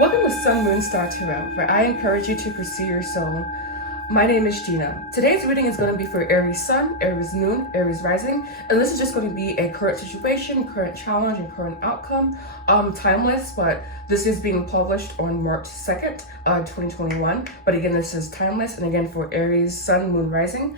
Welcome to Sun, Moon, Star Tarot, where I encourage you to pursue your soul. My name is Gina. Today's reading is going to be for Aries Sun, Aries Moon, Aries Rising, and this is just going to be a current situation, current challenge, and current outcome. Timeless, but this is being published on March 2nd, 2021. But again, this is timeless, and again for Aries Sun, Moon, Rising.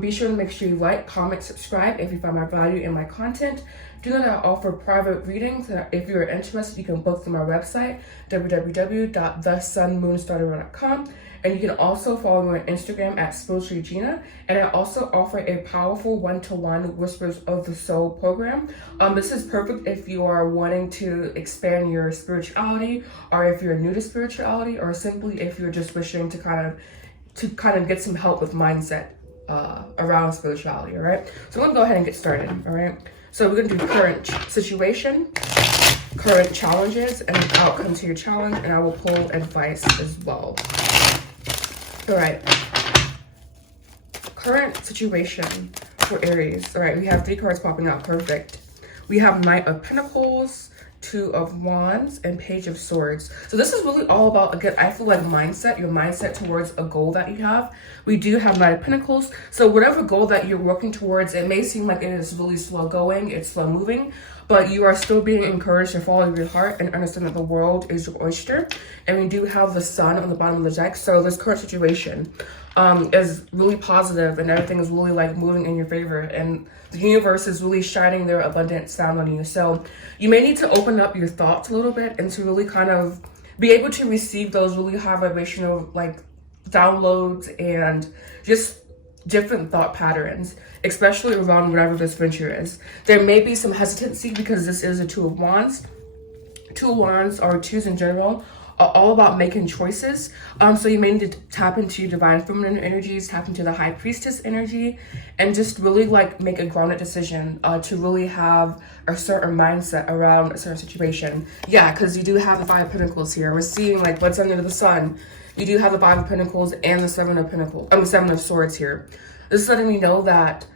Be sure to make sure you like, comment, subscribe if you find my value in my content. Do know that I offer private readings, and if you're interested, you can book them on my website, www.thesunmoonstarter.com. And you can also follow me on Instagram at spirituallygina. And I also offer a powerful one-to-one Whispers of the Soul program. This is perfect if you are wanting to expand your spirituality, or if you're new to spirituality, or simply if you're just wishing to kind of get some help with mindset around spirituality. All right. So I'm gonna go ahead and get started. All right. So we're gonna do current situation, current challenges, and outcome to your challenge, and I will pull advice as well. All right, current situation for Aries. All right, we have 3 cards popping out, perfect. We have Knight of Pentacles, 2 of Wands, and Page of Swords. So this is really all about, again, I feel like mindset, your mindset towards a goal that you have. We do have Knight of Pentacles. So whatever goal that you're working towards, it may seem like it is really slow going, it's slow moving, but you are still being encouraged to follow your heart and understand that the world is your oyster. And we do have the Sun on the bottom of the deck. So this current situation is really positive, and everything is really like moving in your favor. And the universe is really shining their abundant sound on you. So you may need to open up your thoughts a little bit and to really kind of be able to receive those really high vibrational like downloads and just different thought patterns, especially around whatever this venture is. There may be some hesitancy because this is a 2 of Wands. 2 of Wands, or 2s in general, are all about making choices. So you may need to tap into divine feminine energies, tap into the high priestess energy, and just really like make a grounded decision to really have a certain mindset around a certain situation. Yeah, because you do have the 5 of Pentacles here. We're seeing like what's under the sun. You do have the 5 of Pentacles and the 7 of Pentacles, 7 of Swords here. This is letting me know that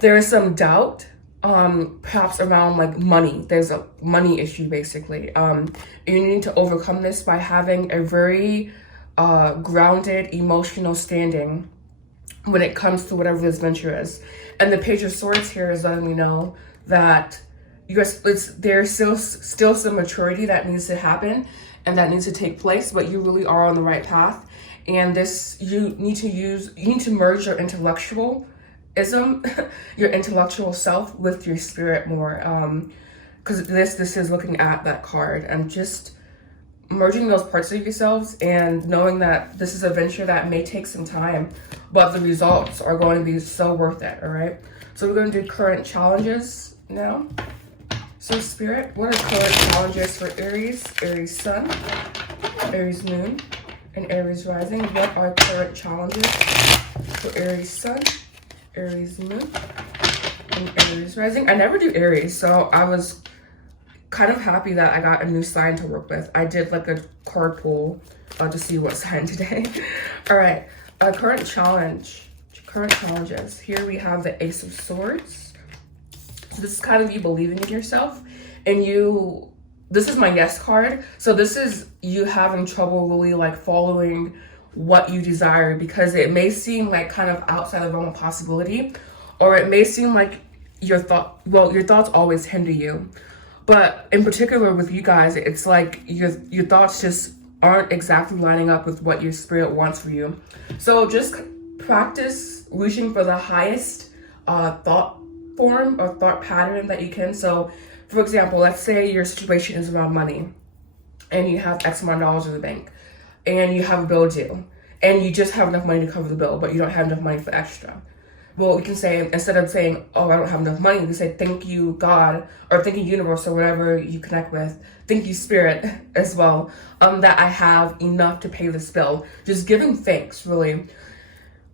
there is some doubt, perhaps around like money. There's a money issue basically. You need to overcome this by having a very grounded emotional standing when it comes to whatever this venture is. And the Page of Swords here is letting me know that there's still some maturity that needs to happen and that needs to take place, but you really are on the right path. And this, you need to merge your intellectualism, your intellectual self with your spirit more. Because this is looking at that card and just merging those parts of yourselves and knowing that this is a venture that may take some time, but the results are going to be so worth it. All right. So we're going to do current challenges now. So Spirit, what are current challenges for Aries, Aries Sun, Aries Moon, and Aries Rising? What are current challenges for Aries Sun, Aries Moon, and Aries Rising? I never do Aries, so I was kind of happy that I got a new sign to work with. I did like a card pull to see what sign today. All right, current challenges. Here we have the Ace of Swords. So this is kind of you believing in yourself, and this is my yes card. So this is you having trouble really like following what you desire, because it may seem like kind of outside the realm of possibility, or it may seem like your thoughts always hinder you. But in particular with you guys, it's like your thoughts just aren't exactly lining up with what your spirit wants for you. So just practice reaching for the highest thought form or thought pattern that you can. So for example, let's say your situation is around money and you have X amount of dollars in the bank and you have a bill due and you just have enough money to cover the bill, but you don't have enough money for extra. Well, we can say, instead of saying, oh, I don't have enough money, we say, thank you, God, or thank you, universe, or whatever you connect with. Thank you, spirit, as well, that I have enough to pay this bill. Just giving thanks, really.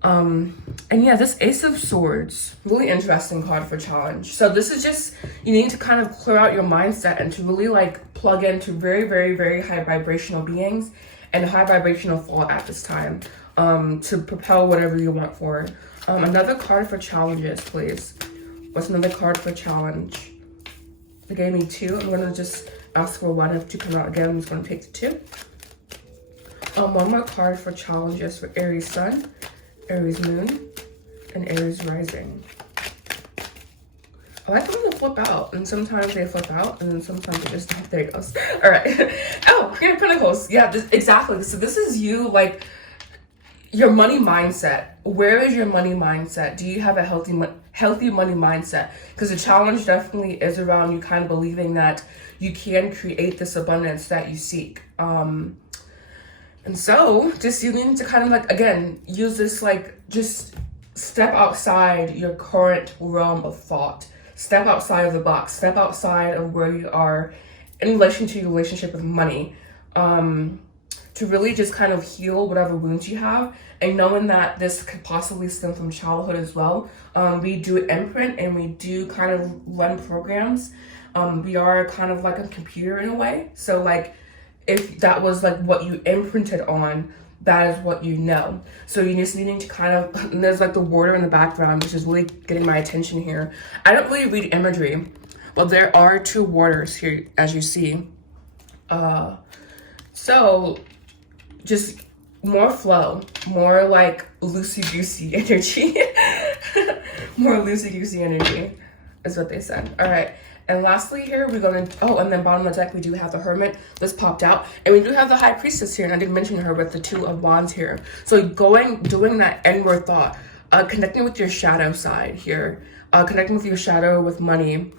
And yeah, this Ace of Swords, really interesting card for challenge. So this is just, you need to kind of clear out your mindset and to really like plug into very, very, very high vibrational beings and high vibrational thought at this time, to propel whatever you want forward. Another card for challenges, please. What's another card for challenge? They gave me 2. I'm gonna just ask for one. If two come out again, I'm just going to take the two. One more card for challenges for Aries Sun, Aries Moon, and Aries Rising. I like when they flip out, and sometimes they flip out, and then sometimes they just don't. There it goes. All right. Oh, Queen of Pentacles. Yeah, exactly. So this is you, like, your money mindset. Where is your money mindset? Do you have a healthy money mindset? Because the challenge definitely is around you kind of believing that you can create this abundance that you seek. And so just you need to kind of, like, again, use this, like, just step outside your current realm of thought. Step outside of the box. Step outside of where you are in relation to your relationship with money. To really just kind of heal whatever wounds you have. And knowing that this could possibly stem from childhood as well. We do imprint and we do kind of run programs. We are kind of like a computer in a way. So, like, if that was like what you imprinted on, that is what you know. So you just needing to kind of, and there's like the water in the background, which is really getting my attention here. I don't really read imagery, but there are two waters here, as you see. So just more flow, more like loosey-goosey energy. More loosey-goosey energy is what they said. All right. And lastly here, we're going to, oh, and then bottom of the deck, we do have the Hermit. This popped out. And we do have the High Priestess here, and I did mention her with the Two of Wands here. So doing that inward thought, connecting with your shadow side here, connecting with your shadow with money,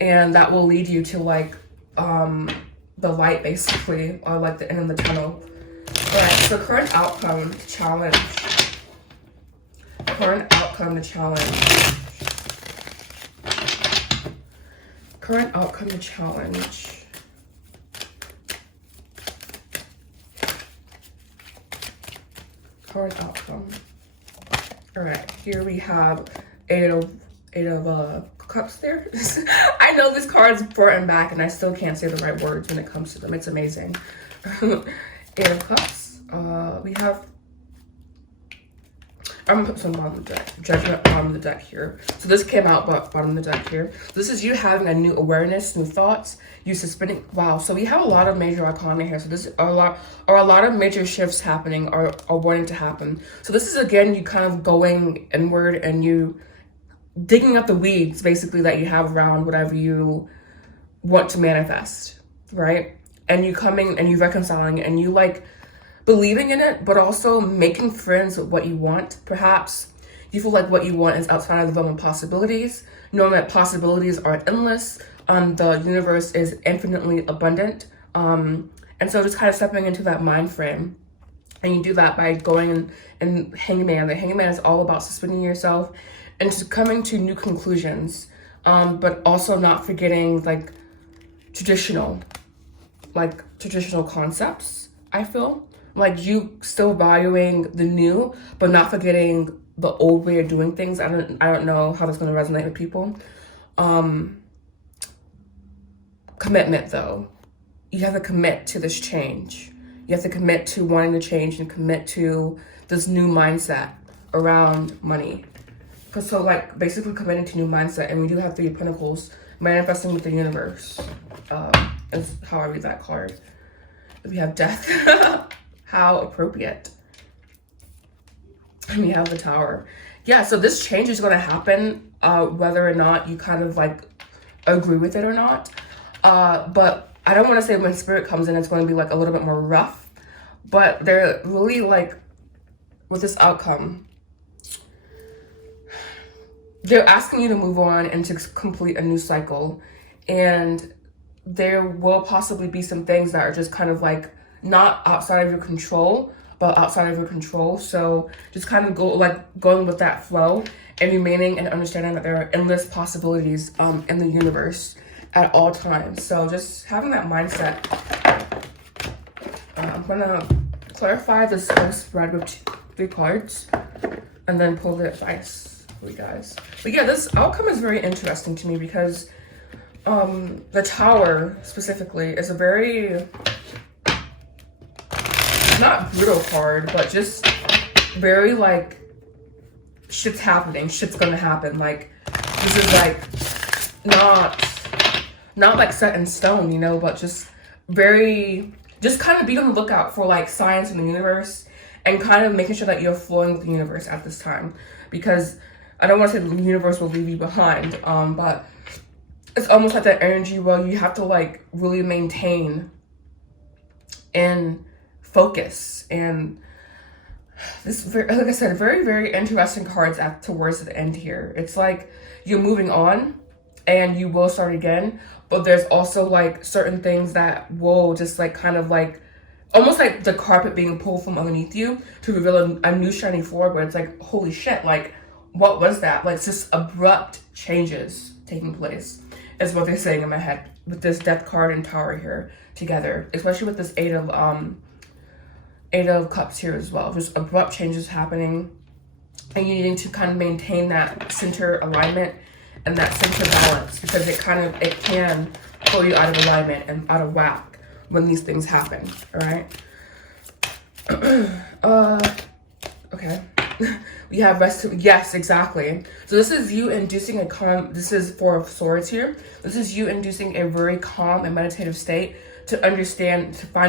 and that will lead you to, like, the light, basically, or like the end of the tunnel. All right, so current outcome, challenge. Current outcome, the challenge. Current outcome to challenge. Current outcome. All right, here we have eight of cups there. I know this card's front and back, and I still can't say the right words when it comes to them. It's amazing. Eight of Cups. We have, I'm gonna put some bottom of the deck. Judgment bottom of the deck here. So this came out bottom of the deck here. This is you having a new awareness, new thoughts, you suspending. Wow. So we have a lot of major arcana here. So this is a lot of major shifts happening or wanting to happen. So this is, again, you kind of going inward and you digging up the weeds, basically, that you have around whatever you want to manifest, right? And you coming and you reconciling and you, like, believing in it, but also making friends with what you want. Perhaps you feel like what you want is outside of the realm of possibilities, knowing that possibilities are endless. The universe is infinitely abundant. And so just kind of stepping into that mind frame. And you do that by going and Hangman. The Hangman is all about suspending yourself and just coming to new conclusions, but also not forgetting, like, traditional concepts, I feel. Like, you still valuing the new, but not forgetting the old way of doing things. I don't know how that's going to resonate with people. Commitment, though. You have to commit to this change. You have to commit to wanting to change and commit to this new mindset around money. So, like, basically committing to new mindset. And we do have Three of Pentacles, manifesting with the universe. Is how I read that card. We have Death. How appropriate. And we have the Tower. Yeah, so this change is going to happen, whether or not you kind of, like, agree with it or not. But I don't want to say when Spirit comes in, it's going to be, like, a little bit more rough. But they're really, like, with this outcome, they're asking you to move on and to complete a new cycle. And there will possibly be some things that are just kind of, like, not outside of your control, but outside of your control. So just kind of going with that flow and remaining and understanding that there are endless possibilities in the universe at all times. So just having that mindset. I'm gonna clarify this whole spread with 3 cards and then pull the advice for you guys. But yeah, this outcome is very interesting to me because the Tower specifically is a very, not brutal card, but just very, like, shit's happening, shit's gonna happen. Like, this is, like, not like set in stone, you know, but just just kind of be on the lookout for like signs in the universe, and kind of making sure that you're flowing with the universe at this time, because I don't want to say the universe will leave you behind, but it's almost like that energy where you have to like really maintain and focus. And this, like I said, very, very interesting cards towards the end here. It's like you're moving on and you will start again, but there's also like certain things that will just like kind of like almost like the carpet being pulled from underneath you to reveal a new shiny floor, where it's like, holy shit, like what was that? Like, it's just abrupt changes taking place is what they're saying in my head with this Death card and Tower here together, especially with this Eight of Cups here as well. Just abrupt changes happening, and you needing to kind of maintain that center alignment and that center balance, because it can pull you out of alignment and out of whack when these things happen. All right. Okay. We have yes, exactly. So this is you inducing this is Four of Swords here. This is you inducing a very calm and meditative state to find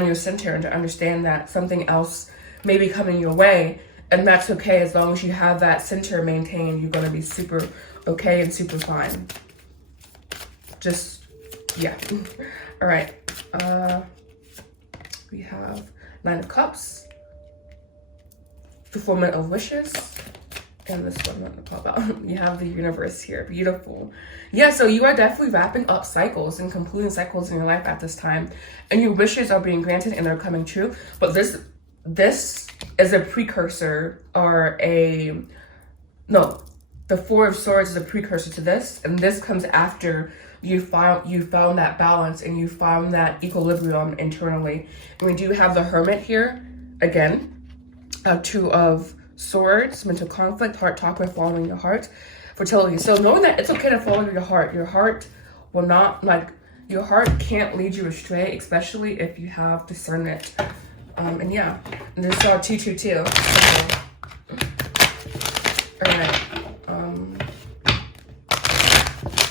your center, and to understand that something else may be coming your way. And that's okay, as long as you have that center maintained, you're gonna be super okay and super fine. Just, yeah. All right. We have Nine of Cups, Fulfillment of Wishes, and this one I'm not gonna pop out. You have the Universe here. Beautiful. Yeah, so you are definitely wrapping up cycles and completing cycles in your life at this time, and your wishes are being granted and they're coming true. But this is a precursor, the Four of Swords is a precursor to this, and this comes after you found that balance and you found that equilibrium internally. And we do have the Hermit here again. Two of Swords, mental conflict, heart talk, and following your heart, fertility. So knowing that it's okay to follow your heart will not, like, your heart can't lead you astray, especially if you have discernment. And yeah, and there's 222. All right.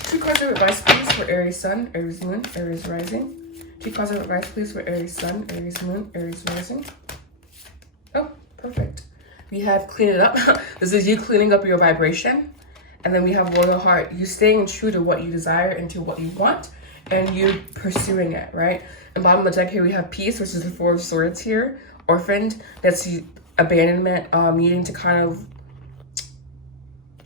2 cards of advice, please, for Aries Sun, Aries Moon, Aries Rising. 2 cards of advice, please, for Aries Sun, Aries Moon, Aries Rising. Oh, perfect. We have clean it up. This is you cleaning up your vibration. And then we have Royal Heart. You staying true to what you desire and to what you want, and you pursuing it, right? And bottom of the deck here, we have Peace, which is the Four of Swords here. Orphaned, that's abandonment, needing to kind of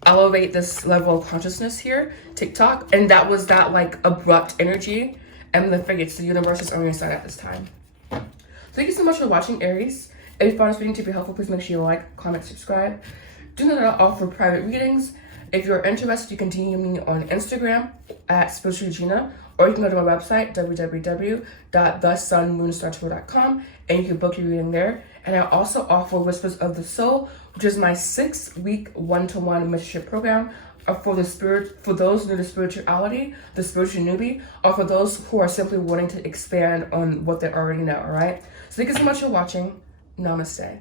elevate this level of consciousness here. TikTok, and that was that like abrupt energy. And the Frigates, the universe is on your side at this time. Thank you so much for watching, Aries. If you found this video to be helpful, please make sure you like, comment, subscribe. Do not offer private readings. If you're interested, you can DM me on Instagram at spirituallygina, or you can go to my website, www.thesunmoonstartour.com, and you can book your reading there. And I also offer Whispers of the Soul, which is my 6-week one-to-one mentorship program for those new to spirituality, the spiritual newbie, or for those who are simply wanting to expand on what they already know, all right? So thank you so much for watching. Namaste.